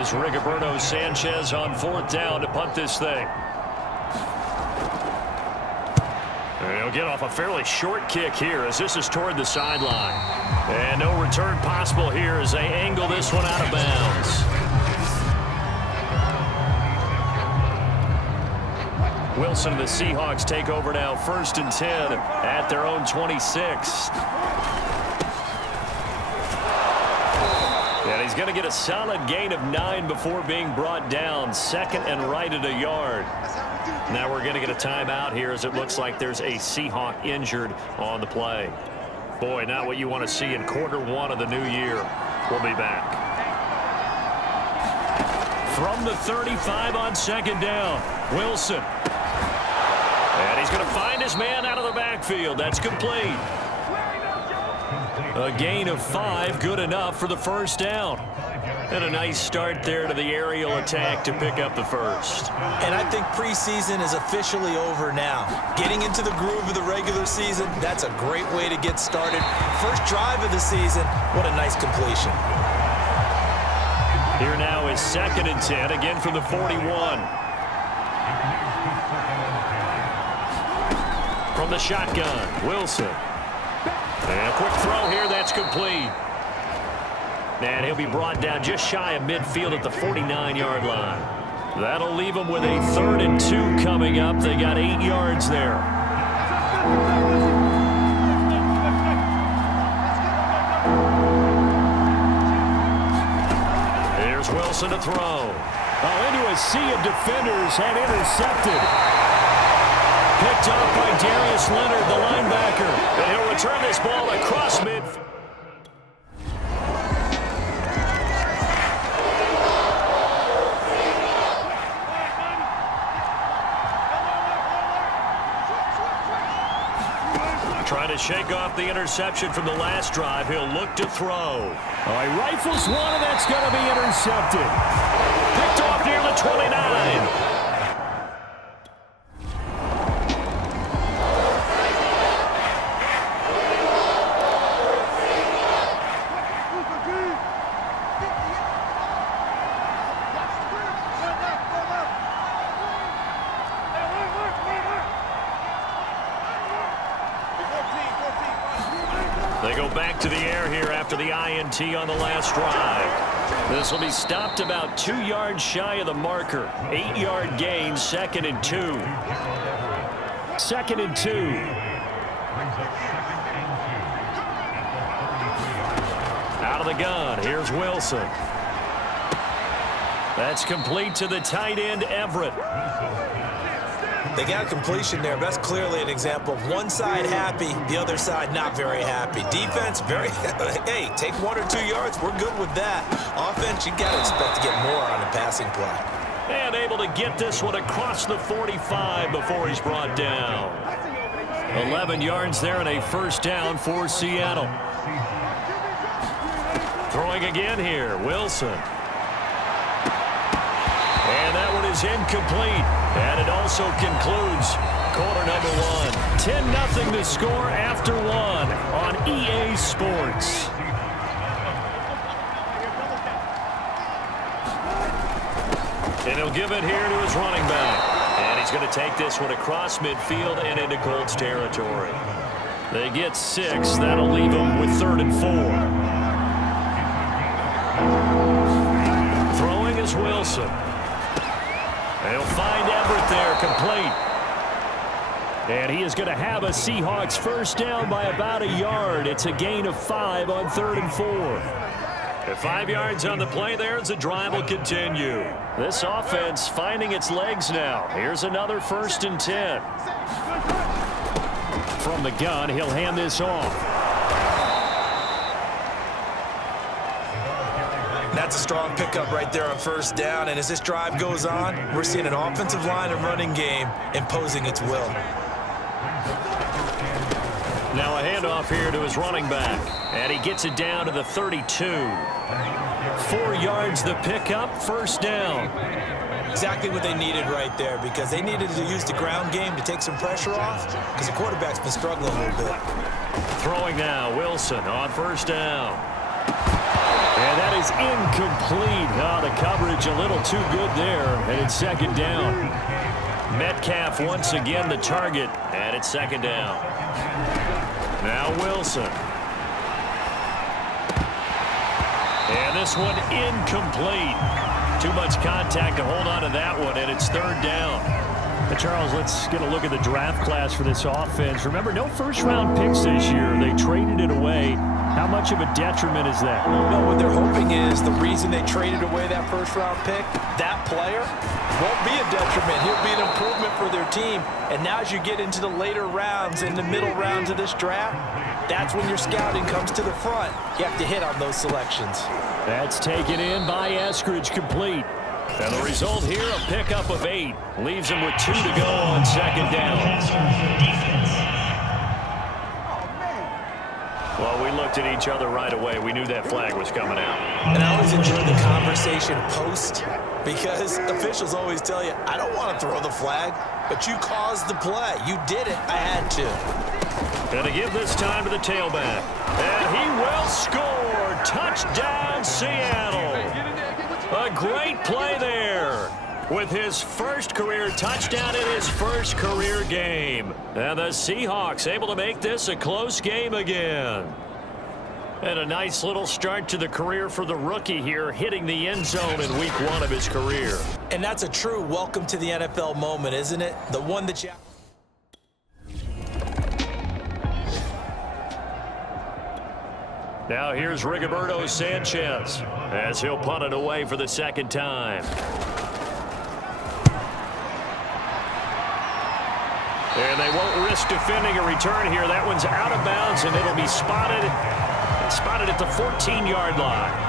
is Rigoberto Sanchez on 4th down to punt this thing. He'll get off a fairly short kick here as this is toward the sideline. And no return possible here as they angle this one out of bounds. Wilson and the Seahawks take over now, 1st and 10 at their own 26. And he's going to get a solid gain of 9 before being brought down. 2nd and right at a yard. Now we're going to get a timeout here as it looks like there's a Seahawk injured on the play. Boy, not what you want to see in quarter 1 of the new year. We'll be back. From the 35 on 2nd down, Wilson. And he's going to find his man out of the backfield. That's complete. A gain of 5, good enough for the 1st down. And a nice start there to the aerial attack to pick up the 1st. And I think preseason is officially over now. Getting into the groove of the regular season, that's a great way to get started. First drive of the season, what a nice completion. Here now is 2nd and 10, again from the 41. From the shotgun, Wilson. And a quick throw here, that's complete. And he'll be brought down just shy of midfield at the 49-yard line. That'll leave them with a 3rd and 2 coming up. They got 8 yards there. Here's Wilson to throw. Oh, into a sea of defenders and intercepted. Picked off by Darius Leonard, the linebacker. And he'll return this ball across midfield. Trying to shake off the interception from the last drive. He'll look to throw. Oh, he rifles one, and that's going to be intercepted. Picked off near the 29. They go back to the air here after the INT on the last drive. This will be stopped about 2 yards shy of the marker. 8-yard gain, 2nd and 2. 2nd and 2. Out of the gun, here's Wilson. That's complete to the tight end, Everett. They got a completion there. That's clearly an example of one side happy, the other side not very happy. Defense, very, hey, take 1 or 2 yards. We're good with that. Offense, you got to expect to get more on a passing play. And able to get this one across the 45 before he's brought down. 11 yards there and a 1st down for Seattle. Throwing again here, Wilson. And that one is incomplete. And it also concludes quarter number 1. 10-0 the score after 1 on EA Sports. And he'll give it here to his running back. And he's going to take this one across midfield and into Colts territory. They get 6. That'll leave them with 3rd and 4. Throwing is Wilson. They'll find Everett there, complete. And he is going to have a Seahawks 1st down by about a yard. It's a gain of 5 on 3rd and 4. At 5 yards on the play there as the drive will continue. This offense finding its legs now. Here's another 1st and 10. From the gun, he'll hand this off. That's a strong pickup right there on 1st down, and as this drive goes on, we're seeing an offensive line and running game imposing its will. Now a handoff here to his running back, and he gets it down to the 32. 4 yards the pickup, 1st down. Exactly what they needed right there, because they needed to use the ground game to take some pressure off, because the quarterback's been struggling a little bit. Throwing now, Wilson on 1st down. And that is incomplete. Oh, the coverage a little too good there. And it's second down. Metcalf once again the target. And it's second down. Now Wilson. And this one incomplete. Too much contact to hold on to that one, and it's third down. Charles, let's get a look at the draft class for this offense. Remember, no first-round picks this year. They traded it away. How much of a detriment is that? No, what they're hoping is the reason they traded away that first-round pick, that player won't be a detriment. He'll be an improvement for their team. And now as you get into the later rounds, in the middle rounds of this draft, that's when your scouting comes to the front. You have to hit on those selections. That's taken in by Eskridge, complete. And the result here, a pickup of 8. Leaves him with 2 to go on second down. Well, we looked at each other right away. We knew that flag was coming out. And I always enjoy the conversation post because officials always tell you, I don't want to throw the flag, but you caused the play. You did it. I had to. And to give this time to the tailback. And he will score. Touchdown, Seattle. A great play there with his first career touchdown in his first career game. And the Seahawks able to make this a close game again. And a nice little start to the career for the rookie here, hitting the end zone in week 1 of his career. And that's a true welcome to the NFL moment, isn't it? The one that you... Now here's Rigoberto Sanchez as he'll punt it away for the second time. And they won't risk defending a return here. That one's out of bounds, and it'll be spotted at the 14-yard line.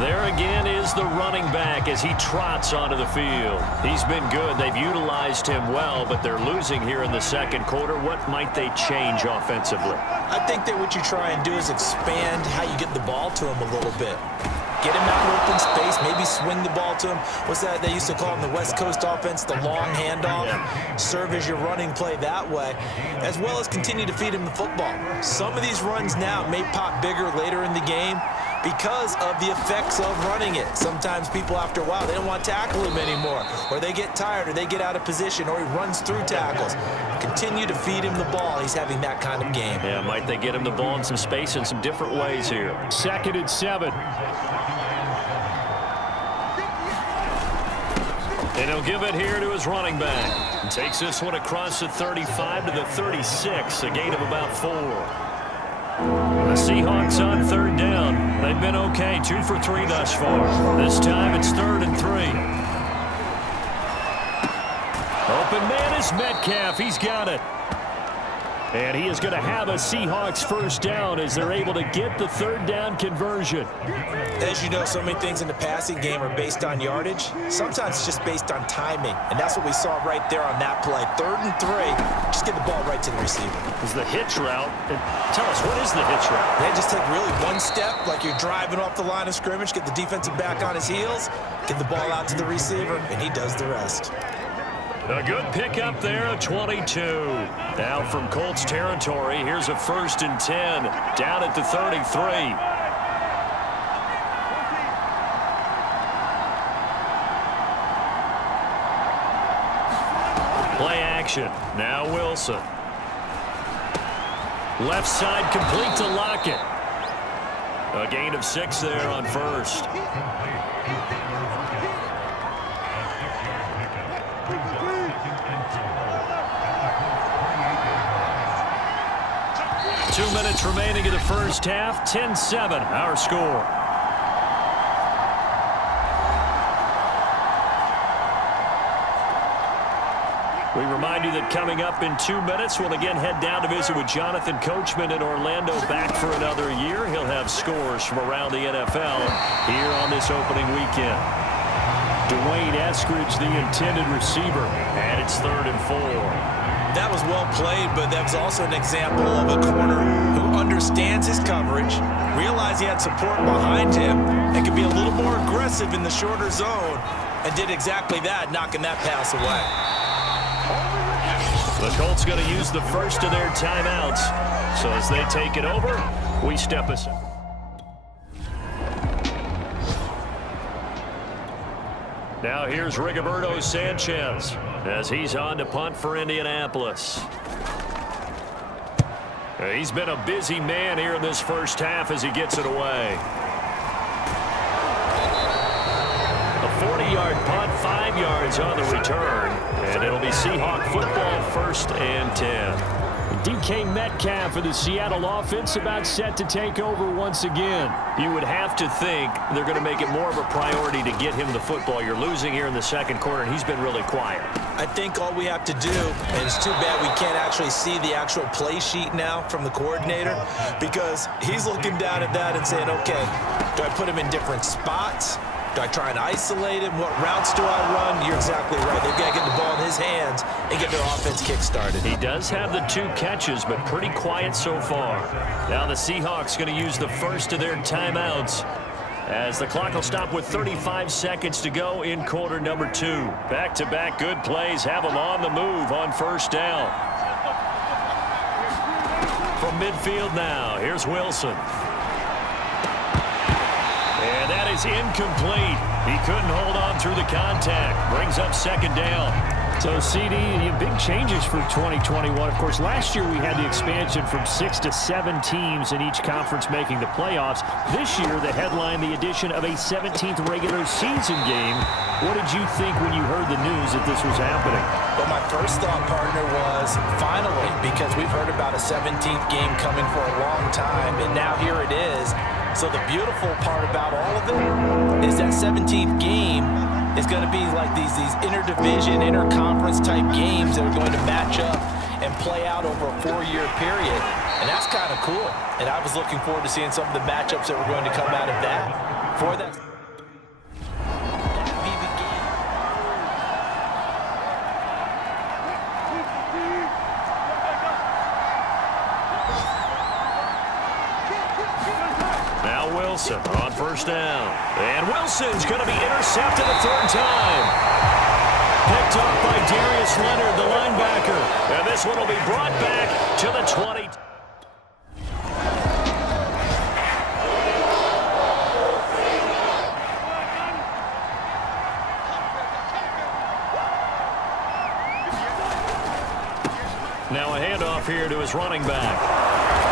There again is the running back as he trots onto the field. He's been good. They've utilized him well, but they're losing here in the second quarter. What might they change offensively? I think that what you try and do is expand how you get the ball to him a little bit. Get him out in open space, maybe swing the ball to him. What's that they used to call in the West Coast offense, the long handoff? Yeah. Serve as your running play that way, as well as continue to feed him the football. Some of these runs now may pop bigger later in the game because of the effects of running it. Sometimes people, after a while, they don't want to tackle him anymore, or they get tired, or they get out of position, or he runs through tackles. Continue to feed him the ball. He's having that kind of game. Yeah, might they get him the ball in some space in some different ways here. 2nd and 7. And he'll give it here to his running back. And takes this one across the 35 to the 36, a gain of about 4. The Seahawks on third down. They've been okay, 2 for 3 thus far. This time it's 3rd and 3. Open man is Metcalf. He's got it. And he is going to have a Seahawks first down as they're able to get the 3rd down conversion. As you know, so many things in the passing game are based on yardage. Sometimes it's just based on timing. And that's what we saw right there on that play. 3rd and 3. Just get the ball right to the receiver. Is the hitch route. And tell us, what is the hitch route? Yeah, just take really one step like you're driving off the line of scrimmage, get the defensive back on his heels, get the ball out to the receiver, and he does the rest. A good pickup there, a 22. Now from Colts territory, here's a 1st and 10, down at the 33. Play action. Now Wilson. Left side complete to Lockett. A gain of 6 there on 1st. 2 minutes remaining in the first half. 10-7, our score. We remind you that coming up in 2 minutes, we'll again head down to visit with Jonathan Coachman in Orlando, back for another year. He'll have scores from around the NFL here on this opening weekend. Dwayne Eskridge, the intended receiver, and it's 3rd and 4. That was well played, but that was also an example of a corner who understands his coverage, realized he had support behind him, and could be a little more aggressive in the shorter zone, and did exactly that, knocking that pass away. The Colts going to use the first of their timeouts. So as they take it over, we step aside. Now here's Rigoberto Sanchez as he's on to punt for Indianapolis. He's been a busy man here in this first half as he gets it away. A 40-yard punt, 5 yards on the return, and it'll be Seahawk football, 1st and 10. DK Metcalf for the Seattle offense about set to take over once again. You would have to think they're going to make it more of a priority to get him the football. You're losing here in the second quarter, and he's been really quiet. I think all we have to do, and it's too bad we can't actually see the actual play sheet now from the coordinator, because he's looking down at that and saying, okay, do I put him in different spots? Do I try and isolate him? What routes do I run? You're exactly right. They've got to get the ball in his hands and get their offense kick-started. He does have the 2 catches, but pretty quiet so far. Now the Seahawks going to use the first of their timeouts as the clock will stop with 35 seconds to go in quarter number 2. Back-to-back good plays have them on the move on 1st down. From midfield now, here's Wilson. And that is incomplete. He couldn't hold on through the contact. Brings up 2nd down. So, CD, big changes for 2021. Of course, last year we had the expansion from 6 to 7 teams in each conference making the playoffs. This year, they headlined the addition of a 17th regular season game. What did you think when you heard the news that this was happening? Well, my first thought, partner, was finally, because we've heard about a 17th game coming for a long time, and now here it is. So the beautiful part about all of it is that 17th game is going to be like these interdivision, interconference type games that are going to match up and play out over a 4-year period. And that's kind of cool. And I was looking forward to seeing some of the matchups that were going to come out of that. For that. Wilson on 1st down. And Wilson's going to be intercepted a 3rd time. Picked off by Darius Leonard, the linebacker. And this one will be brought back to the 20. Now a handoff here to his running back.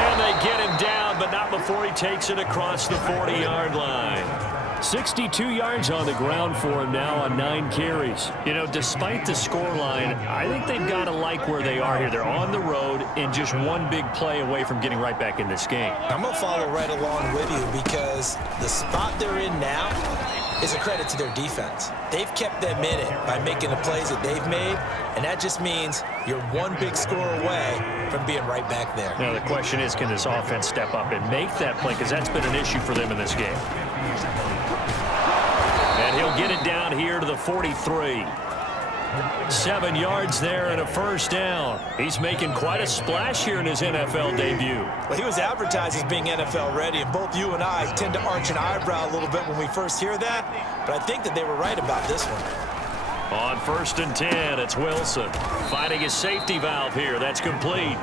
And they get him down, but not before he takes it across the 40-yard line. 62 yards on the ground for him now on 9 carries. You know, despite the scoreline, I think they've got to like where they are here. They're on the road and just one big play away from getting right back in this game. I'm going to follow right along with you because the spot they're in now is a credit to their defense. They've kept them in it by making the plays that they've made, and that just means you're one big score away from being right back there. Now the question is, can this offense step up and make that play, because that's been an issue for them in this game. And he'll get it down here to the 43. 7 yards there and a 1st down. He's making quite a splash here in his NFL debut. Well, he was advertised as being NFL ready, and both you and I tend to arch an eyebrow a little bit when we first hear that, but I think that they were right about this one. On 1st and 10, it's Wilson finding his safety valve here. That's complete.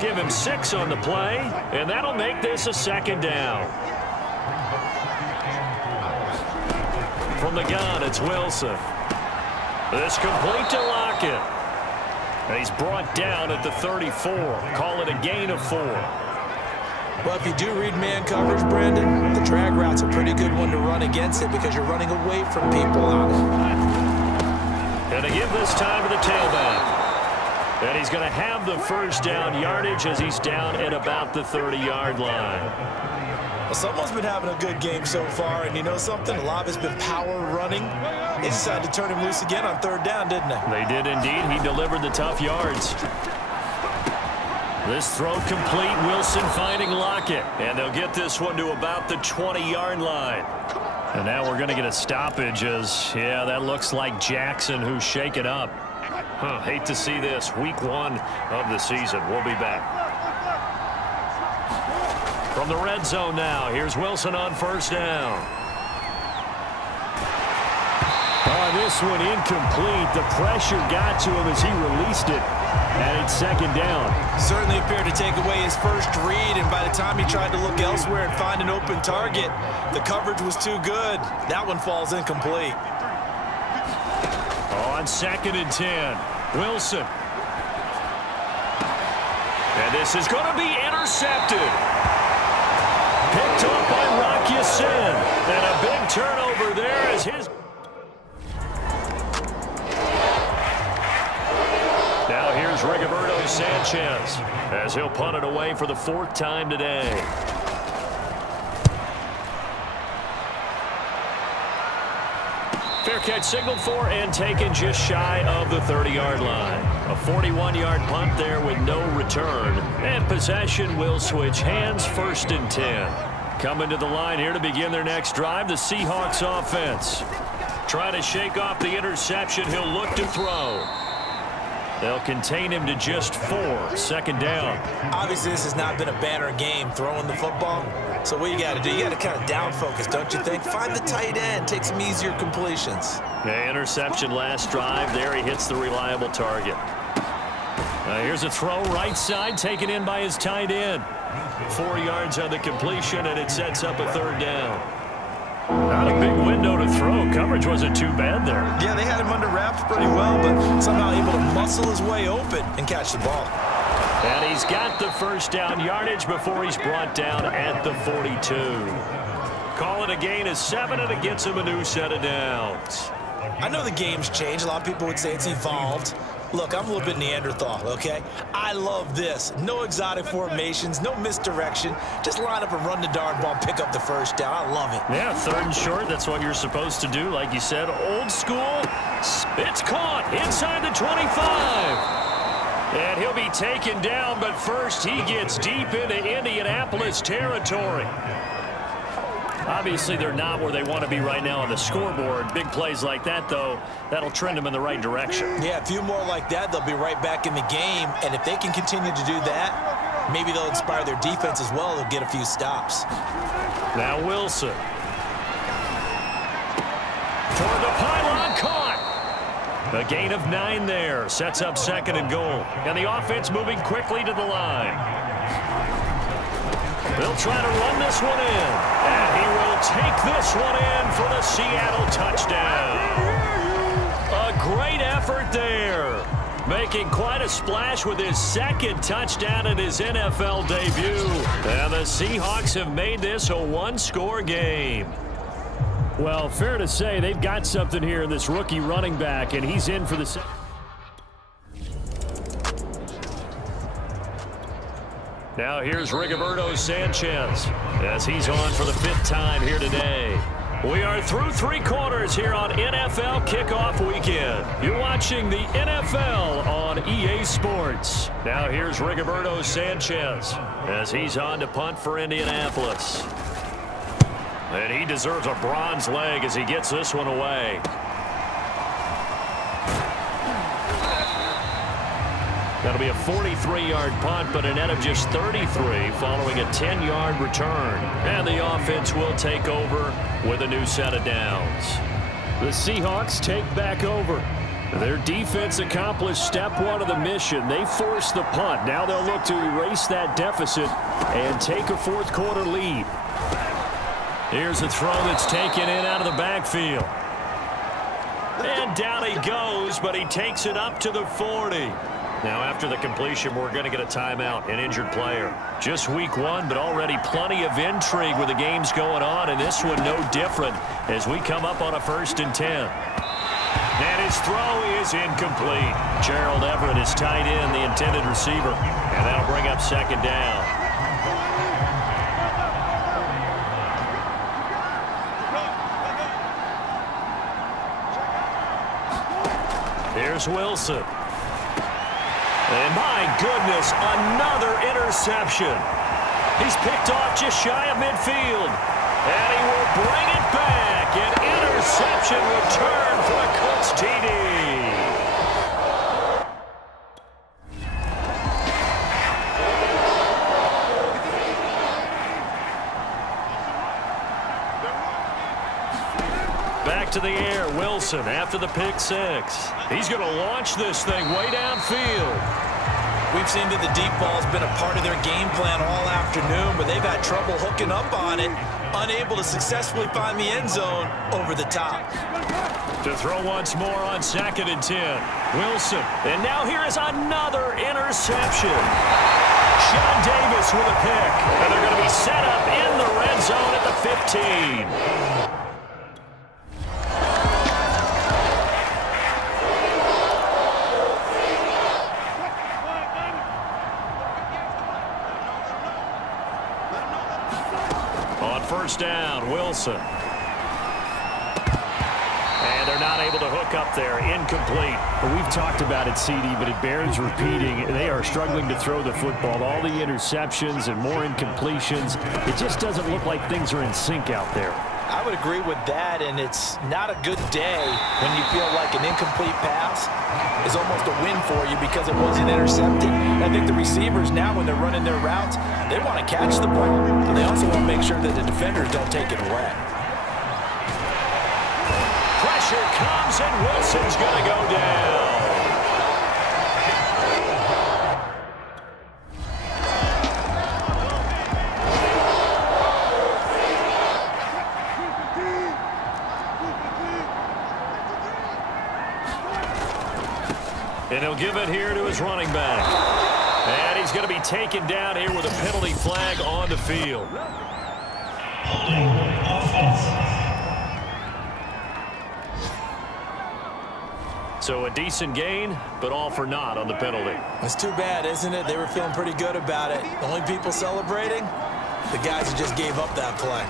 Give him 6 on the play, and that'll make this a 2nd down. From the gun, it's Wilson. This complete to Lockett. And he's brought down at the 34. Call it a gain of 4. Well, if you do read man coverage, Brandon, the drag route's a pretty good one to run against it because you're running away from people on it. And to give this time to the tailback. And he's going to have the 1st down yardage as he's down at about the 30-yard line. Well, someone's been having a good game so far, and you know something? A lot of it's been power running. They decided to turn him loose again on 3rd down, didn't they? They did indeed. He delivered the tough yards. This throw complete. Wilson finding Lockett. And they'll get this one to about the 20-yard line. And now we're going to get a stoppage as, yeah, that looks like Jackson who's shaken up. Hate to see this. Week 1 of the season. We'll be back. From the red zone now, here's Wilson on 1st down. This one incomplete. The pressure got to him as he released it. And it's second down. Certainly appeared to take away his first read, and by the time he tried to look elsewhere and find an open target, the coverage was too good. That one falls incomplete. On second and 10, Wilson. And this is going to be intercepted. Picked up by Rocky Sin. And a big turnover there as his... Now here's Rigoberto Sanchez as he'll punt it away for the 4th time today. Fair catch signaled for and taken just shy of the 30-yard line. A 41-yard punt there with no return. And possession will switch hands, 1st and 10. Coming to the line here to begin their next drive, the Seahawks offense. Trying to shake off the interception, he'll look to throw. They'll contain him to just 4. 2nd down. Obviously, this has not been a banner game throwing the football. So what you got to do, you got to kind of down focus, don't you think? Find the tight end, take some easier completions. Yeah, interception last drive. There he hits the reliable target. Here's a throw right side taken in by his tight end. 4 yards on the completion, and it sets up a 3rd down. Not a big window to throw. Coverage wasn't too bad there. Yeah, they had him under wraps pretty well, but somehow able to muscle his way open and catch the ball. And he's got the 1st down yardage before he's brought down at the 42. Call it a gain of 7, and it gets him a new set of downs. I know the game's changed. A lot of people would say it's evolved. Look, I'm a little bit Neanderthal, okay? I love this. No exotic formations, no misdirection. Just line up and run the darn ball, pick up the 1st down. I love it. Yeah, 3rd and short. That's what you're supposed to do. Like you said, old school. It's caught inside the 25. And he'll be taken down, but first he gets deep into Indianapolis territory. Obviously, they're not where they want to be right now on the scoreboard. Big plays like that, though, that'll trend them in the right direction. Yeah, a few more like that, they'll be right back in the game. And if they can continue to do that, maybe they'll inspire their defense as well. They'll get a few stops. Now Wilson. Toward the pylon, caught. A gain of 9 there. Sets up 2nd and goal. And the offense moving quickly to the line. They'll try to run this one in. And he will take this one in for the Seattle touchdown. A great effort there. Making quite a splash with his 2nd touchdown in his NFL debut. And the Seahawks have made this a 1-score game. Well, fair to say they've got something here in this rookie running back, and he's in for the... Now here's Rigoberto Sanchez as he's on for the 5th time here today. We are through 3 quarters here on NFL Kickoff Weekend. You're watching the NFL on EA Sports. Now here's Rigoberto Sanchez as he's on to punt for Indianapolis. And he deserves a bronze leg as he gets this one away. That'll be a 43-yard punt, but a net of just 33 following a 10-yard return. And the offense will take over with a new set of downs. The Seahawks take back over. Their defense accomplished step 1 of the mission. They forced the punt. Now they'll look to erase that deficit and take a 4th quarter lead. Here's a throw that's taken in out of the backfield. And down he goes, but he takes it up to the 40. Now, after the completion, we're going to get a timeout, an injured player. Just week 1, but already plenty of intrigue with the games going on, and this one no different as we come up on a 1st and 10. And his throw is incomplete. Gerald Everett is tight end, the intended receiver, and that'll bring up 2nd down. Here's Wilson. And my goodness, another interception. He's picked off just shy of midfield. And he will bring it back. An interception return for a Colts TD. Back to the air, Wilson after the pick 6. He's going to launch this thing way downfield. We've seen that the deep ball has been a part of their game plan all afternoon, but they've had trouble hooking up on it, unable to successfully find the end zone over the top. To throw once more on 2nd and 10. Wilson. And now here is another interception. Sean Davis with a pick. And they're going to be set up in the red zone at the 15. On 1st down, Wilson. And they're not able to hook up there. Incomplete. Well, we've talked about it, CD, but it bears repeating. They are struggling to throw the football. All the interceptions and more incompletions. It just doesn't look like things are in sync out there. I would agree with that, and it's not a good day when you feel like an incomplete pass is almost a win for you because it wasn't intercepted. And I think the receivers now, when they're running their routes, they want to catch the ball, but they also want to make sure that the defenders don't take it away. Pressure comes, and Wilson's going to go down. And he'll give it here to his running back. And he's going to be taken down here with a penalty flag on the field. Holding offense. So a decent gain, but all for naught on the penalty. It's too bad, isn't it? They were feeling pretty good about it. The only people celebrating, the guys who just gave up that play.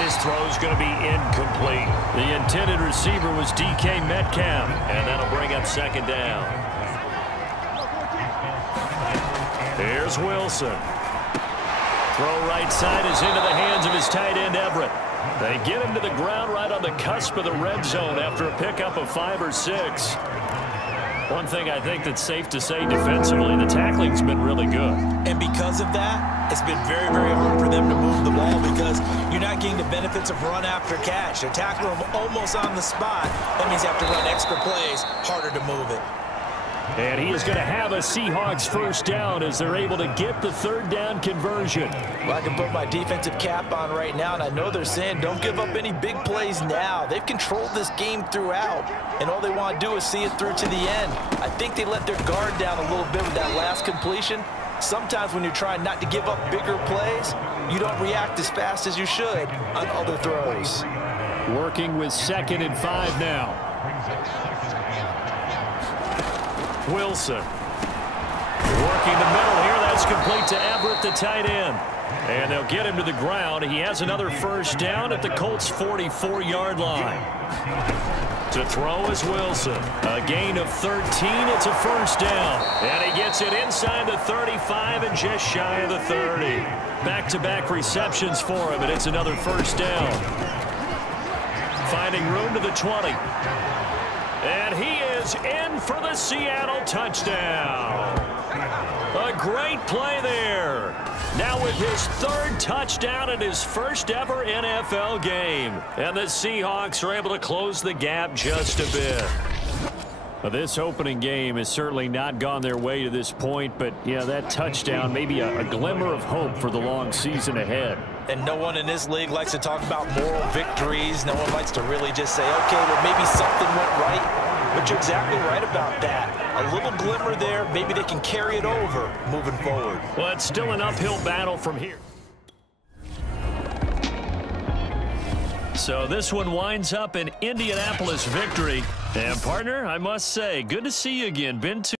His throw's going to be incomplete. The intended receiver was DK Metcalf, and that'll bring up 2nd down. Here's Wilson. Throw right side is into the hands of his tight end, Everett. They get him to the ground right on the cusp of the red zone after a pickup of 5 or 6. One thing I think that's safe to say defensively, the tackling's been really good. And because of that, it's been very, very hard for them to move the ball because you're not getting the benefits of run after catch. They're tackling them almost on the spot. That means you have to run extra plays, harder to move it. And he is going to have a Seahawks 1st down as they're able to get the 3rd down conversion. Well, I can put my defensive cap on right now, and I know they're saying don't give up any big plays now. They've controlled this game throughout, and all they want to do is see it through to the end. I think they let their guard down a little bit with that last completion. Sometimes when you're trying not to give up bigger plays, you don't react as fast as you should on other throws. Working with 2nd and 5 now. Wilson. Working the middle here. That's complete to Everett, the tight end. And they'll get him to the ground. He has another 1st down at the Colts' 44-yard line. To throw is Wilson. A gain of 13. It's a 1st down. And he gets it inside the 35 and just shy of the 30. Back-to-back receptions for him, and it's another 1st down. Finding room to the 20. And he is in for the Seattle touchdown. A great play there. Now with his 3rd touchdown in his 1st ever NFL game. And the Seahawks are able to close the gap just a bit. Well, this opening game has certainly not gone their way to this point, but yeah, that touchdown, maybe a glimmer of hope for the long season ahead. And no one in this league likes to talk about moral victories. No one likes to really just say, okay, well, maybe something went right. But you're exactly right about that. A little glimmer there. Maybe they can carry it over moving forward. Well, it's still an uphill battle from here. So this one winds up an Indianapolis victory. And, partner, I must say, good to see you again. Been to